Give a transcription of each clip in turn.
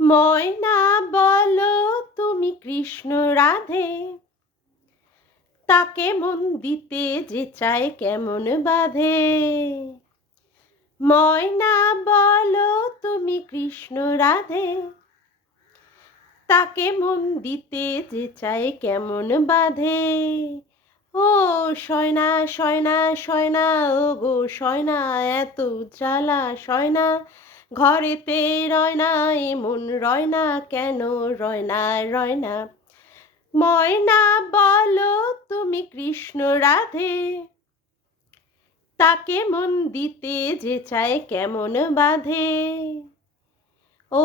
ময়না বলো তুমি কৃষ্ণ রাধে, তাকে মন দিতে যে চায় কেমন বাধে। ময়না বলো তুমি কৃষ্ণ রাধে, তাকে মন দিতে যে চায় কেমন বাধে। ও সয়না সয়না সয়না, ও গো সয়না, এত জ্বালা সয়না, ঘরেতে রয় না এমন রয় না, কেন রয় না রয় না। ময়না বলো তুমি কৃষ্ণ রাধে, তাকে মন দিতে যে চায় কেমন বাধে। ও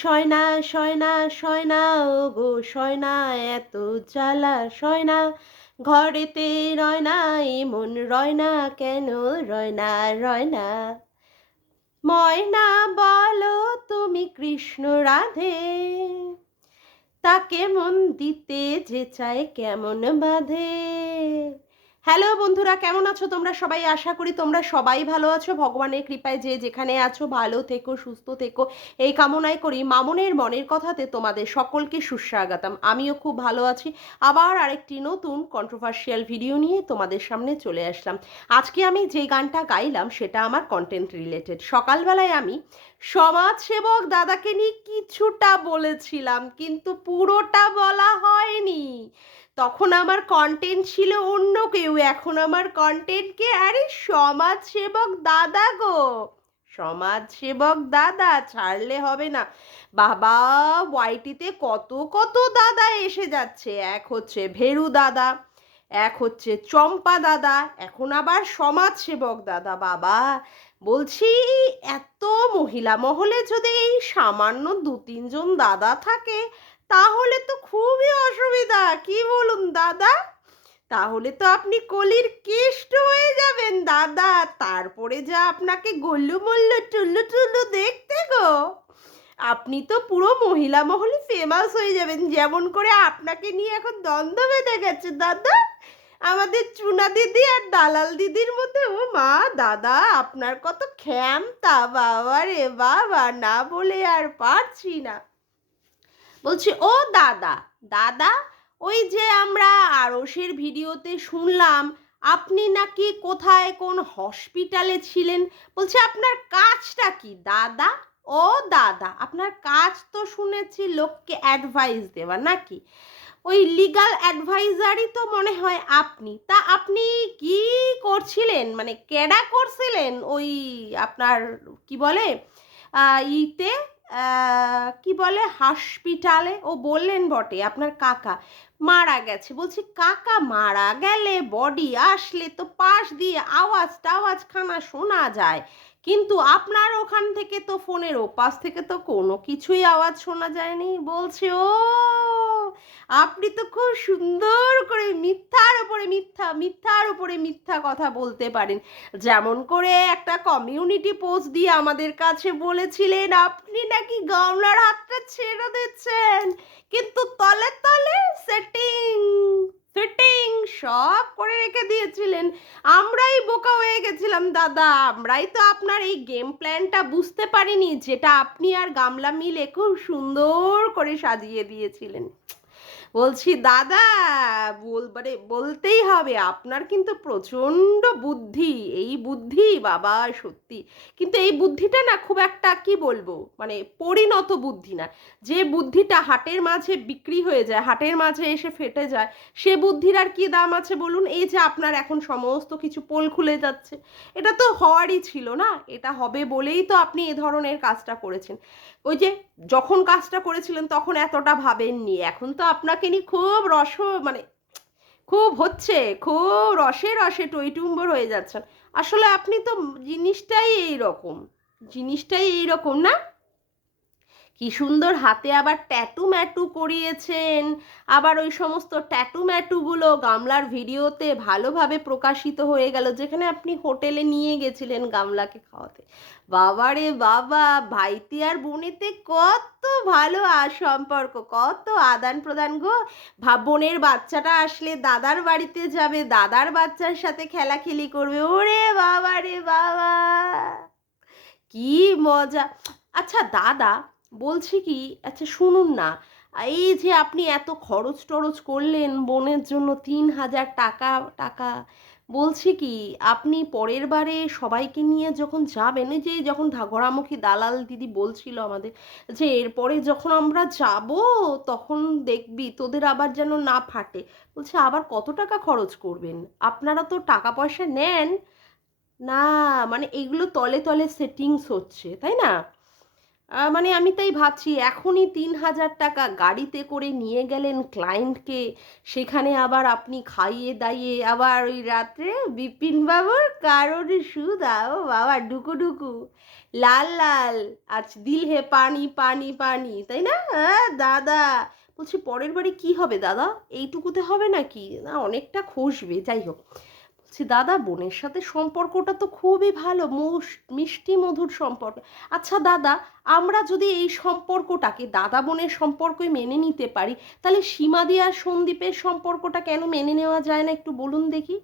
সয়না সয়না সয়না, ও গো সয়না, এত জ্বালা সয়না, ঘরেতে রয় না এমন রয় না, কেন রয় না রয় না। ময়না বলো তুমি কৃষ্ণ রাধে, তাকে মন দিতে যে চায় কেমন বাধে। হ্যালো বন্ধুরা, কেমন আছো তোমরা সবাই? আশা করি তোমরা সবাই ভালো আছো। ভগবানের কৃপায় যে যেখানে আছো ভালো থেকো, সুস্থ থেকো, এই কামনাই করি। মামনের মনের কথাতে তোমাদের সকলকে সুস্বাগতম। আমিও খুব ভালো আছি। আবার আরেকটি নতুন কন্ট্রোভার্সিয়াল ভিডিও নিয়ে তোমাদের সামনে চলে আসলাম। আজকে আমি যে গানটা গাইলাম সেটা আমার কন্টেন্ট রিলেটেড। সকালবেলায় আমি সমাজসেবক দাদাকে নিয়ে কিছুটা বলেছিলাম, কিন্তু পুরোটা বলা হয়নি। তখন আমার কন্টেন্ট ছিল অন্য কেউ, এখন আমার কন্টেন্ট কে? আরে সমাজসেবক দাদা গো, সমাজসেবক দাদা, ছাড়লে হবে না বাবা। ওয়াইটিতে কত কত দাদা এসে যাচ্ছে, এক হচ্ছে ভেরু দাদা, এক হচ্ছে চম্পা দাদা, এখন আবার সমাজসেবক দাদা। বাবা বলছি, এত মহিলা মহলে যদি এই সামান্য 2-3 জন দাদা থাকে তাহলে তো খুবই অসুবিধা, কি বলুন দাদা? তাহলে তো আপনি কলির কেষ্ট হয়ে যাবেন দাদা। তারপরে যা আপনাকে গল্লু মল্লু টুল্লু টুল্লু দেখতে গো, আপনি তো পুরো মহিলা মহলে ফেমাস হয়ে যাবেন। যেমন করে আপনাকে নিয়ে এখন দ্বন্দ্ব বেঁধে গেছে দাদা, আমাদের চুনা দিদি আর দালাল দিদির মধ্যে। ও মা দাদা, আপনার কত ক্ষমতা বাবা রে বাবা, না বলে আর পারছি না। বলছি ও দাদা, দাদা ওই যে আমরা আরশের ভিডিওতে শুনলাম আপনি নাকি কোথায় কোন হসপিটালে ছিলেন। বলছি আপনার কাজটা কি দাদা? ও দাদা, আপনার কাজ তো শুনেছি লোককে অ্যাডভাইস দেওয়া, নাকি ওই লিগ্যাল অ্যাডভাইজারই তো মনে হয় আপনি। তা আপনি কি করছিলেন, মানে কেডা করছিলেন ওই আপনার কি বলে ইতে কি বলে হসপিটালে? ও বললেন বটে আপনার কাকা মারা গেছে। বলছি কাকা মারা গেলে বডি আসলে তো পাশ দিয়ে আওয়াজ টাওয়াজ খানা শোনা যায়, কিন্তু আপনার ওখান থেকে তো ফোনের ওপাশ থেকে তো কোনো কিছুই আওয়াজ শোনা যায়নি। বলছে ও আপনি তো খুব সুন্দর করে মিথ্যার উপরে মিথ্যা, মিথ্যার উপরে মিথ্যা কথা বলতে পারেন। যেমন করে একটা কমিউনিটি পোস্ট দিয়ে আমাদের কাছে বলেছিলেন আপনি নাকি গামলার হাতটা ছেড়ে দিচ্ছেন, কিন্তু তলে তলে সেটিং ফিটিং সব করে রেখে দিয়েছিলেন। আমরাই বোকা হয়ে গেছিলাম দাদা, আমরাই তো আপনার এই গেম প্ল্যানটা বুঝতে পারিনি, যেটা আপনি আর গামলা মিলে খুব সুন্দর করে সাজিয়ে দিয়েছিলেন। বলছি দাদা, মানে বলতেই হবে আপনার কিন্তু প্রচণ্ড বুদ্ধি। এই বুদ্ধি বাবা সত্যি, কিন্তু এই বুদ্ধিটা না খুব একটা কি বলবো, মানে পরিণত বুদ্ধি না। যে বুদ্ধিটা হাটের মাঝে বিক্রি হয়ে যায়, হাটের মাঝে এসে ফেটে যায়, সে বুদ্ধির আর কি দাম আছে বলুন? এই যে আপনার এখন সমস্ত কিছু পোল খুলে যাচ্ছে, এটা তো হওয়ারই ছিল না। এটা হবে বলেই তো আপনি এ ধরনের কাজটা করেছেন। ওই যে যখন কাজটা করেছিলেন তখন এতটা ভাবেননি, এখন তো আপনাকে নিয়ে খুব মানে খুব হচ্ছে, খুব রসে রসে টইটুম্বর হয়ে যাচ্ছেন। আসলে আপনি তো জিনিসটাই এইরকম, জিনিসটাই এইরকম না? কি সুন্দর হাতে আবার ট্যাটু ম্যাটু করিয়েছেন, আবার ওই সমস্ত ট্যাটু ম্যাটুগুলো গামলার ভিডিওতে ভালোভাবে প্রকাশিত হয়ে গেল, যেখানে আপনি হোটেলে নিয়ে গেছিলেন গামলাকে খাওয়াতে। বাবা রে বাবা, ভাইতি আর বোনেতে কত ভালো সম্পর্ক, কত আদান প্রদান গো। বোনের বাচ্চাটা আসলে দাদার বাড়িতে যাবে, দাদার বাচ্চার সাথে খেলাখেলি করবে, ওরে বাবা রে বাবা কি মজা। আচ্ছা দাদা, বলছি কি, আচ্ছা শুনুন না, এই যে আপনি এত খরচ টরচ করলেন বোনের জন্য ৩,০০০ টাকা টাকা, বলছি কি আপনি পরের বারে সবাইকে নিয়ে যখন যাবেন, এই যে যখন ঘোড়ামুখী দালাল দিদি বলছিল আমাদের যে এরপরে যখন আমরা যাব তখন দেখবি তোদের আবার যেন না ফাটে, বলছে আবার কত টাকা খরচ করবেন, আপনারা তো টাকা পয়সা নেন না, মানে এগুলো তলে তলে সেটিংস হচ্ছে তাই না? মানে আমি তাই ভাবছি এখনই ৩,০০০ টাকা গাড়িতে করে নিয়ে গেলেন ক্লায়েন্টকে, সেখানে আবার আপনি খাইয়ে দাইয়ে আবার ওই রাত্রে বিপিন বাবুর কারোর সুদা, ও বাবা ডুকু ডুকু, লাল লাল, আজ দিল হে পানি পানি পানি, তাই না? দাদা, বলছি পরের বাড়ি কি হবে দাদা, এইটুকুতে হবে নাকি, না অনেকটা খসবে, যাই হোক। বলছি দাদা বোনের সাথে সম্পর্কটা তো খুবই ভালো, মিষ্টি মধুর সম্পর্ক। আচ্ছা দাদা, আমরা যদি এই সম্পর্কটাকে দাদা বোনের সম্পর্কই মেনে নিতে পারি, তাহলে সীমাদি আর সন্দীপের সম্পর্কটা কেন মেনে নেওয়া যায় না একটু বলুন দেখি?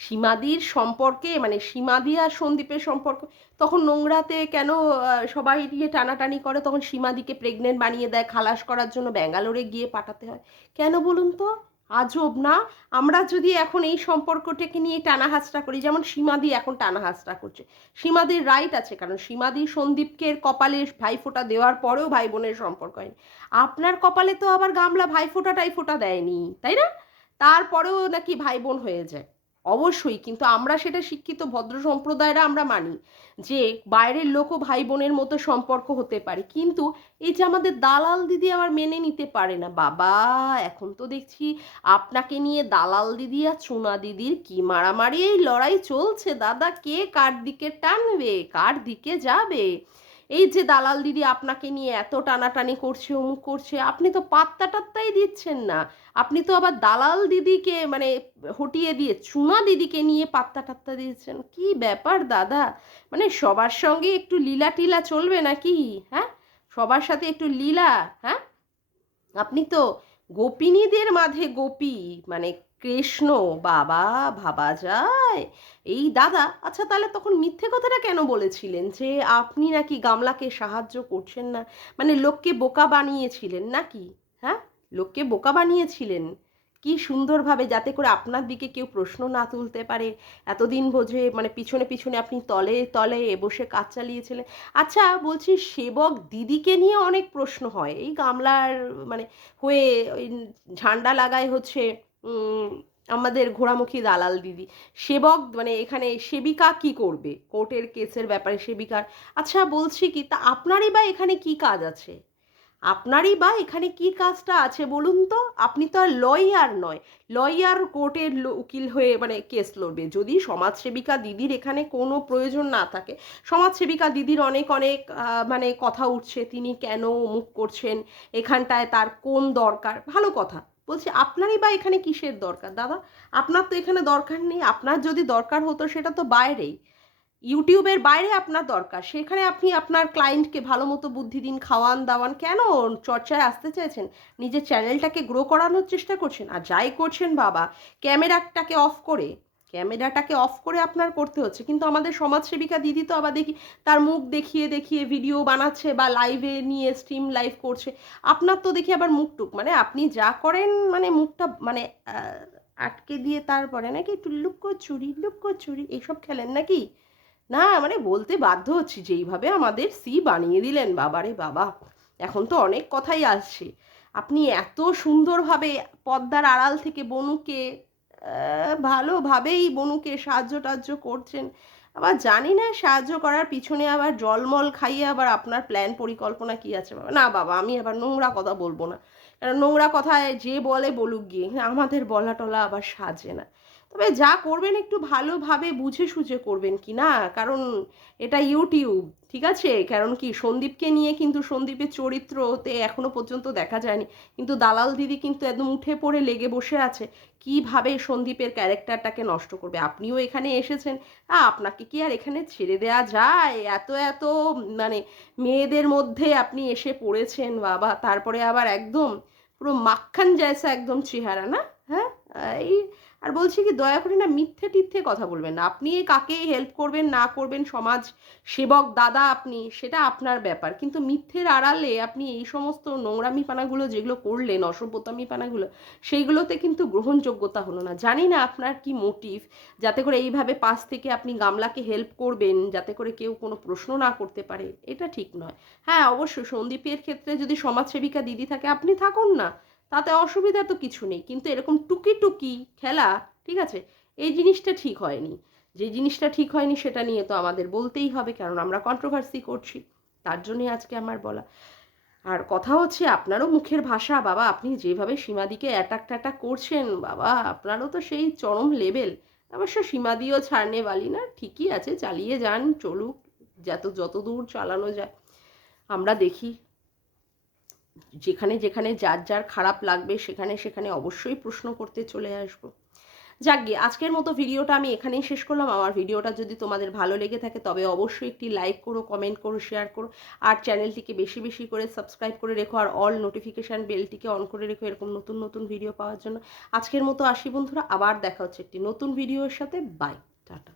সীমাদির সম্পর্কে মানে সীমাদি আর সন্দীপের সম্পর্ক তখন নোংরাতে কেন সবাই গিয়ে টানাটানি করে, তখন সীমাদিকে প্রেগনেন্ট বানিয়ে দেয়, খালাস করার জন্য ব্যাঙ্গালোরে গিয়ে পাঠাতে হয়, কেন বলুন তো? আজব না? আমরা যদি এখন এই সম্পর্কটাকে নিয়ে টানা হাসরা করি, যেমন সীমাদি এখন টানা হাসরা করছে, সীমাদির রাইট আছে, কারণ সীমাদি সন্দীপকে কপালে ভাইফোঁটা দেওয়ার পরেও ভাই বোনের সম্পর্ক হয়নি, আপনার কপালে তো আবার গামলা ভাইফোঁটা টাইফোঁটা দেয়নি, তাই না? তারপরেও নাকি ভাই বোন হয়ে যায়। অবশ্যই, কিন্তু আমরা সেটা শিক্ষিত ভদ্র সম্প্রদায়রা আমরা মানি যে বাইরের লোকও ভাই বোনের মতো সম্পর্ক হতে পারে, কিন্তু এই যে আমাদের দালাল দিদি আবার মেনে নিতে পারে না বাবা। এখন তো দেখছি আপনাকে নিয়ে দালাল দিদি আর চুনা দিদির কি মারামারি, এই লড়াই চলছে দাদা, কে কার দিকে টানবে কার দিকে যাবে। এই যে দালাল দিদি আপনাকে নিয়ে এত টানাটানি করছে অমুক করছে, আপনি তো পাত্তা টাত্তাই দিচ্ছেন না, আপনি তো আবার দালাল দিদিকে মানে হটিয়ে দিয়ে চুনা দিদিকে নিয়ে পাত্তা টাত্তা দিয়েছেন, কি ব্যাপার দাদা? মানে সবার সঙ্গে একটু লীলা টিলা চলবে নাকি? হ্যাঁ, সবার সাথে একটু লীলা, হ্যাঁ? আপনি তো গোপিনীদের মাঝে গোপী, মানে কৃষ্ণ, বাবা, ভাবা যায়? এই দাদা, আচ্ছা তাহলে তখন মিথ্যে কথাটা কেন বলেছিলেন যে আপনি নাকি গামলাকে সাহায্য করছেন না, মানে লোককে বোকা বানিয়েছিলেন নাকি? হ্যাঁ, লোককে বোকা বানিয়েছিলেন কি সুন্দরভাবে, যাতে করে আপনার দিকে কেউ প্রশ্ন না তুলতে পারে, এতদিন বোঝে মানে পিছনে পিছনে আপনি তলে তলে বসে কাজ চালিয়েছিলেন। আচ্ছা বলছি, সেবক দিদিকে নিয়ে অনেক প্রশ্ন হয় এই গামলার মানে হয়ে, ওই ঝান্ডা লাগায় হচ্ছে আমাদের ঘোড়ামুখী দালাল দিদি, সেবক মানে এখানে সেবিকা কি করবে কোর্টের কেসের ব্যাপারে সেবিকার। আচ্ছা বলছি কি, তা আপনারই বা এখানে কি কাজ আছে, আপনারই বা এখানে কি কাজটা আছে বলুন তো? আপনি তো আর লয়ার নয়, লয়ার কোর্টের উকিল হয়ে মানে কেস লড়বে, যদি সমাজসেবিকা দিদির এখানে কোনো প্রয়োজন না থাকে, সমাজসেবিকা দিদির অনেক অনেক মানে কথা উঠছে, তিনি কেন মুখ করছেন এখানটায়, তার কোন দরকার, ভালো কথা, বলছি আপনারই বা এখানে কিসের দরকার দাদা? আপনার তো এখানে দরকার নেই, আপনার যদি দরকার হতো সেটা তো বাইরেই, ইউটিউবের বাইরে আপনার দরকার, সেখানে আপনি আপনার ক্লায়েন্টকে ভালো মতো বুদ্ধি দিন, খাওয়ান দাওয়ান, কেন চর্চায় আসতে চাইছেন, নিজের চ্যানেলটাকে গ্রো করানোর চেষ্টা করছেন, আর যাই করছেন বাবা ক্যামেরাটাকে অফ করে, ক্যামেরাটাকে অফ করে আপনার করতে হচ্ছে, কিন্তু আমাদের সমাজসেবিকা দিদি তো আবার দেখি তার মুখ দেখিয়ে দেখিয়ে ভিডিও বানাচ্ছে বা লাইভে নিয়ে স্ট্রিম লাইভ করছে, আপনার তো দেখি আবার মুখটুক মানে আপনি যা করেন মানে মুখটা মানে আটকে দিয়ে তারপরে নাকি একটু লুক্কো চুরি এইসব খেলেন নাকি? না মানে বলতে বাধ্য হচ্ছি, যেইভাবে আমাদের সি বানিয়ে দিলেন বাবারে বাবা, এখন তো অনেক কথাই আসছে, আপনি এত সুন্দরভাবে পর্দার আড়াল থেকে বনুকে ভালোভাবেই বনুকে সাহায্য টাহ্য করছেন, আবার জানি না সাহায্য করার পিছনে আবার জলমল খাইয়ে আবার আপনার প্ল্যান পরিকল্পনা কি আছে বাবা, না বাবা আমি আবার নোংরা কথা বলবো না, কারণ নোংরা কথায় যে বলে বলুক গিয়ে, আমাদের বলা টলা আবার সাজে না, তবে যা করবেন একটু ভালোভাবে বুঝে সুঝে করবেন কি না, কারণ এটা ইউটিউব, ঠিক আছে? কারণ কি সন্দীপকে নিয়ে কিন্তু সন্দীপের চরিত্রতে এখনো পর্যন্ত দেখা যায়নি, কিন্তু দালাল দিদি কিন্তু একদম উঠে পড়ে লেগে বসে আছে কিভাবে সন্দীপের ক্যারেক্টারটাকে নষ্ট করবে, আপনিও এখানে এসেছেন, আপনাকে কি আর এখানে ছেড়ে দেওয়া যায়, এত এত মানে মেয়েদের মধ্যে আপনি এসে পড়েছেন বাবা, তারপরে আবার একদম পুরো মাখন জয়সা একদম চেহারা না, হ্যাঁ এই আর বলছি কি দয়া করে না মিথ্যে টিথ্যে কথা বলবেন না। আপনি কাকে হেল্প করবেন না করবেন সমাজ সেবক দাদা আপনি সেটা আপনার ব্যাপার। কিন্তু মিথ্যের আড়ালে আপনি এই সমস্ত নোংরামিপানাগুলো যেগুলো করলেন অসভ্যতামিপানাগুলো সেইগুলোতে কিন্তু গ্রহণযোগ্যতা হলো না। জানি না আপনার কি মোটিভ যাতে করে এইভাবে পাশ থেকে আপনি গামলাকে হেল্প করবেন যাতে করে কেউ কোনো প্রশ্ন না করতে পারে এটা ঠিক নয়। হ্যাঁ অবশ্যই সন্দীপের ক্ষেত্রে যদি সমাজসেবিকা দিদি থাকে আপনি থাকুন না, তাতে অসুবিধা তো কিছু নেই, কিন্তু এরকম টুকি টুকি খেলা ঠিক আছে এই জিনিসটা ঠিক হয়নি। যে জিনিসটা ঠিক হয়নি সেটা নিয়ে তো আমাদের বলতেই হবে, কারণ আমরা কন্ট্রোভার্সি করছি, তার জন্যই আজকে আমার বলা। আর কথা হচ্ছে আপনারও মুখের ভাষা বাবা, আপনি যেভাবে সীমাদিকে অ্যাটাক ট্যাটাক করছেন বাবা আপনারও তো সেই চরম লেভেল। অবশ্য সীমাদিও ছাড়নে বালি না, ঠিকই আছে চালিয়ে যান চলুক, যত দূর চালানো যায় আমরা দেখি। যেখানে যেখানে যার যার খারাপ লাগবে সেখানে সেখানে অবশ্যই প্রশ্ন করতে চলে আসবো। যাকগে আজকের মতো ভিডিওটা আমি এখানেই শেষ করলাম। আমার ভিডিওটা যদি তোমাদের ভালো লেগে থাকে তবে অবশ্যই একটি লাইক করো, কমেন্ট করো, শেয়ার করো, আর চ্যানেলটিকে বেশি বেশি করে সাবস্ক্রাইব করে রেখো, আর অল নোটিফিকেশান বেলটিকে অন করে রেখো এরকম নতুন নতুন ভিডিও পাওয়ার জন্য। আজকের মতো আসি বন্ধুরা, আবার দেখা হচ্ছে একটি নতুন ভিডিওর সাথে। Bye, tata.